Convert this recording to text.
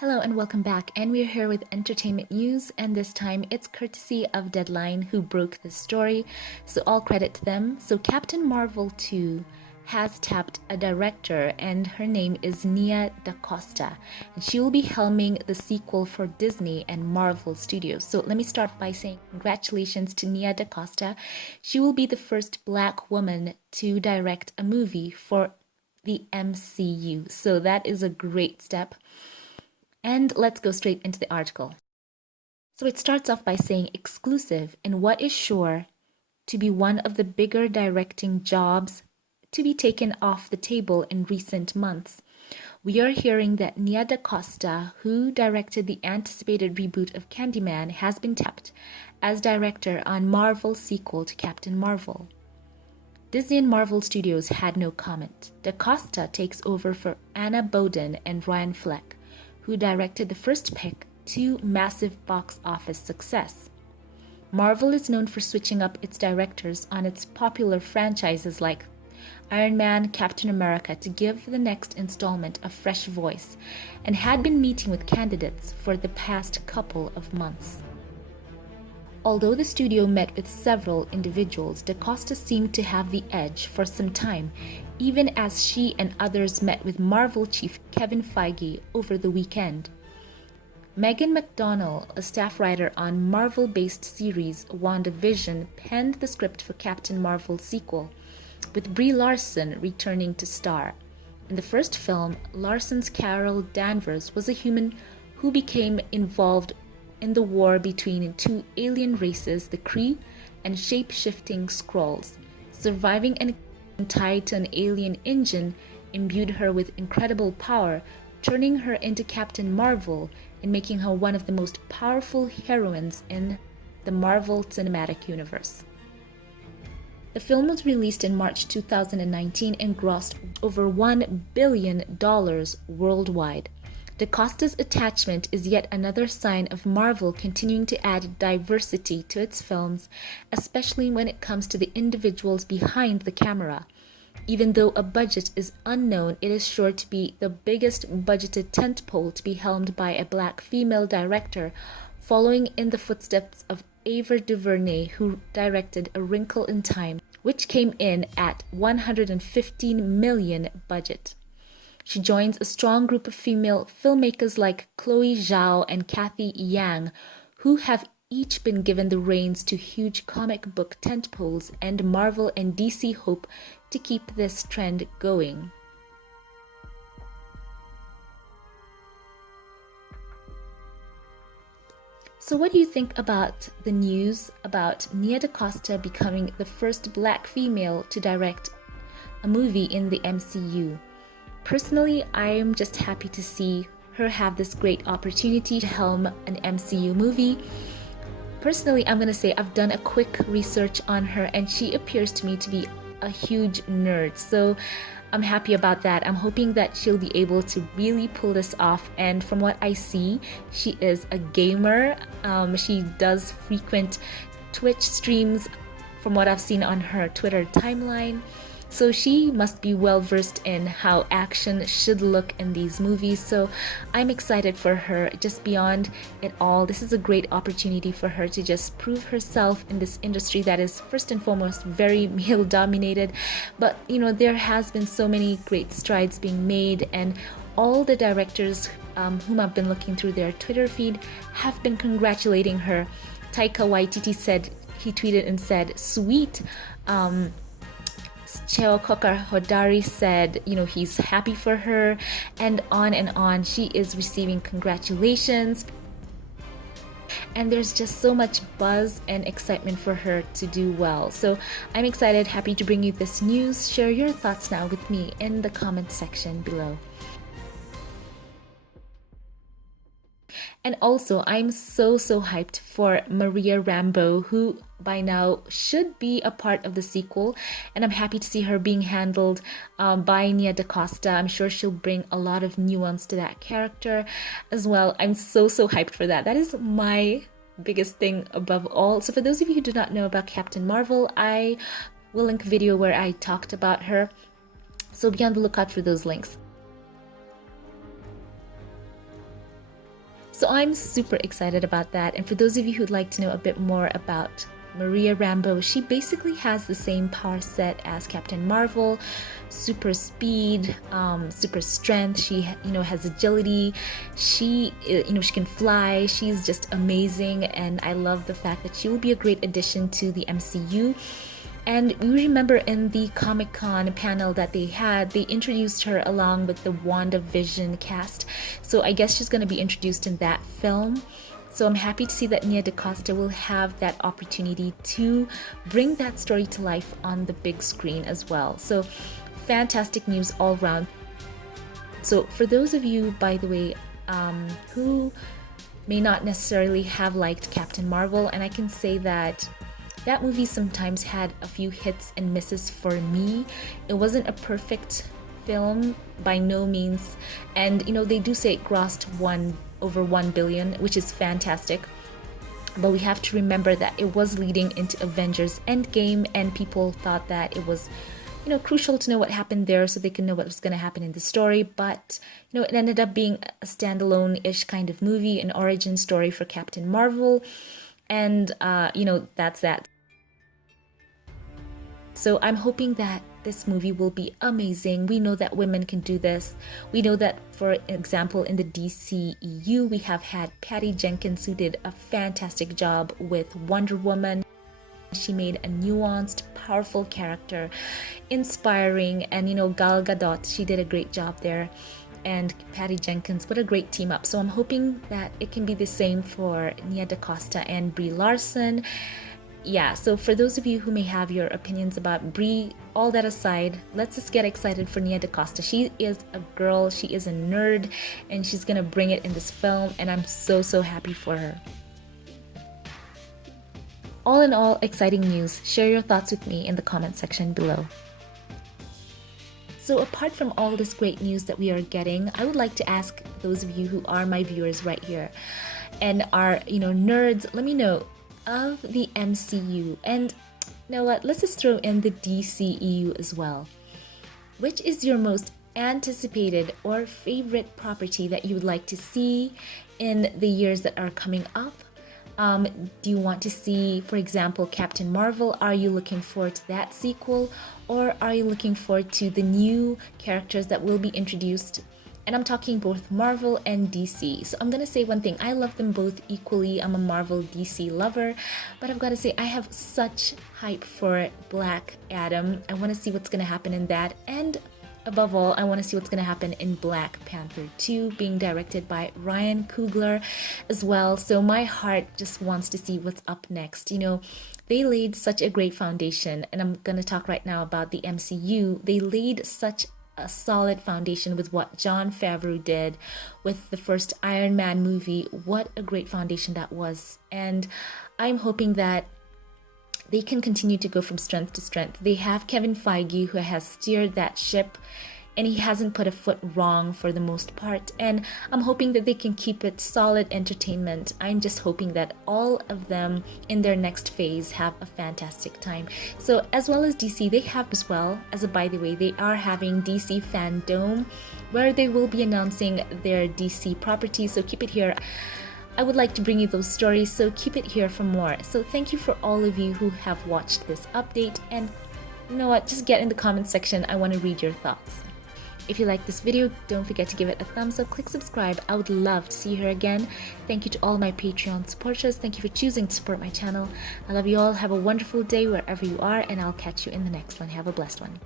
Hello and welcome back, and we're here with entertainment news, and this time it's courtesy of Deadline who broke this story, so all credit to them. So Captain Marvel 2 has tapped a director, and her name is Nia DaCosta, and she will be helming the sequel for Disney and Marvel Studios. So let me start by saying congratulations to Nia DaCosta. She will be the first Black woman to direct a movie for the MCU, so that is a great step. And let's go straight into the article. So it starts off by saying exclusive in what is sure to be one of the bigger directing jobs to be taken off the table in recent months. We are hearing that Nia DaCosta, who directed the anticipated reboot of Candyman, has been tapped as director on Marvel's sequel to Captain Marvel. Disney and Marvel Studios had no comment. DaCosta takes over for Anna Boden and Ryan Fleck, who directed the first pick to massive box office success. Marvel is known for switching up its directors on its popular franchises like Iron Man, Captain America to give the next installment a fresh voice, and had been meeting with candidates for the past couple of months. Although the studio met with several individuals, DaCosta seemed to have the edge for some time, even as she and others met with Marvel chief Kevin Feige over the weekend. Megan McDonnell, a staff writer on Marvel-based series WandaVision, penned the script for Captain Marvel's sequel, with Brie Larson returning to star. In the first film, Larson's Carol Danvers was a human who became involved in the war between two alien races, the Kree and shape-shifting Skrulls. Surviving and tied to an alien engine imbued her with incredible power, turning her into Captain Marvel and making her one of the most powerful heroines in the Marvel Cinematic Universe. The film was released in March 2019 and grossed over $1 billion worldwide. DaCosta's attachment is yet another sign of Marvel continuing to add diversity to its films, especially when it comes to the individuals behind the camera. Even though a budget is unknown, it is sure to be the biggest budgeted tentpole to be helmed by a Black female director, following in the footsteps of Ava DuVernay, who directed A Wrinkle in Time, which came in at $115 million budget. She joins a strong group of female filmmakers like Chloe Zhao and Kathy Yang, who have each been given the reins to huge comic book tentpoles, and Marvel and DC hope to keep this trend going. So what do you think about the news about Nia DaCosta becoming the first Black female to direct a movie in the MCU? Personally, I am just happy to see her have this great opportunity to helm an MCU movie. Personally, I'm going to say I've done a quick research on her, and she appears to me to be a huge nerd. So I'm happy about that. I'm hoping that she'll be able to really pull this off. And from what I see, she is a gamer. She does frequent Twitch streams from what I've seen on her Twitter timeline. So she must be well versed in how action should look in these movies. So I'm excited for her. Just beyond it all, this is a great opportunity for her to just prove herself in this industry that is first and foremost very male dominated. But you know, there has been so many great strides being made, and all the directors whom I've been looking through their Twitter feed have been congratulating her. Taika Waititi said, he tweeted and said, "Sweet." Cheo Kokar Hodari said, you know, he's happy for her, and on and on. She is receiving congratulations, and there's just so much buzz and excitement for her to do well. So I'm excited, happy to bring you this news. Share your thoughts now with me in the comment section below. And also, I'm so hyped for Maria Rambeau, who by now should be a part of the sequel, and I'm happy to see her being handled by Nia DaCosta. I'm sure she'll bring a lot of nuance to that character as well. I'm so hyped for that. That is my biggest thing above all. So for those of you who do not know about Captain Marvel, I will link a video where I talked about her, so be on the lookout for those links. So I'm super excited about that. And for those of you who'd like to know a bit more about Maria Rambeau, she basically has the same power set as Captain Marvel: super speed, super strength. She, has agility. She, she can fly. She's just amazing, and I love the fact that she will be a great addition to the MCU. And we remember in the Comic-Con panel that they had, they introduced her along with the WandaVision cast. So I guess she's going to be introduced in that film. So I'm happy to see that Nia DaCosta will have that opportunity to bring that story to life on the big screen as well. So fantastic news all around. So for those of you, by the way, who may not necessarily have liked Captain Marvel, and I can say that movie sometimes had a few hits and misses for me. It wasn't a perfect film by no means, and they do say it grossed over 1 billion, which is fantastic, but we have to remember that it was leading into Avengers Endgame, and people thought that it was crucial to know what happened there so they can know what was going to happen in the story. But it ended up being a standalone-ish kind of movie, an origin story for Captain Marvel, and that's that. So I'm hoping that this movie will be amazing. We know that women can do this. We know that, for example, in the DCEU, we have had Patty Jenkins, who did a fantastic job with Wonder Woman. She made a nuanced, powerful character, inspiring, and Gal Gadot, she did a great job there. And Patty Jenkins, what a great team up. So I'm hoping that it can be the same for Nia DaCosta and Brie Larson. Yeah, so for those of you who may have your opinions about Brie, all that aside, let's just get excited for Nia DaCosta. She is a girl, she is a nerd, and she's gonna bring it in this film, and I'm so happy for her. All in all, exciting news. Share your thoughts with me in the comment section below. So apart from all this great news that we are getting, I would like to ask those of you who are my viewers right here and are, nerds, let me know, of the MCU, and you know what, let's just throw in the DCEU as well. Which is your most anticipated or favorite property that you would like to see in the years that are coming up? Do you want to see, for example, Captain Marvel? Are you looking forward to that sequel? Or are you looking forward to the new characters that will be introduced? And I'm talking both Marvel and DC. So I'm going to say one thing. I love them both equally. I'm a Marvel DC lover. But I've got to say, I have such hype for Black Adam. I want to see what's going to happen in that. And above all, I want to see what's going to happen in Black Panther 2, being directed by Ryan Coogler as well. So my heart just wants to see what's up next. They laid such a great foundation, and I'm going to talk right now about the MCU. They laid such a solid foundation with what Jon Favreau did with the first Iron Man movie. What a great foundation that was. And I'm hoping that they can continue to go from strength to strength. They have Kevin Feige, who has steered that ship, and he hasn't put a foot wrong for the most part. And I'm hoping that they can keep it solid entertainment. I'm just hoping that all of them in their next phase have a fantastic time. So as well as DC, they have as well, as a by the way, they are having DC Fandom, where they will be announcing their DC properties. So keep it here. I would like to bring you those stories, so keep it here for more. So thank you for all of you who have watched this update, and you know what, just get in the comment section. I want to read your thoughts. If you like this video, don't forget to give it a thumbs up, click subscribe. I would love to see you here again. Thank you to all my Patreon supporters. Thank you for choosing to support my channel. I love you all. Have a wonderful day wherever you are, and I'll catch you in the next one. Have a blessed one.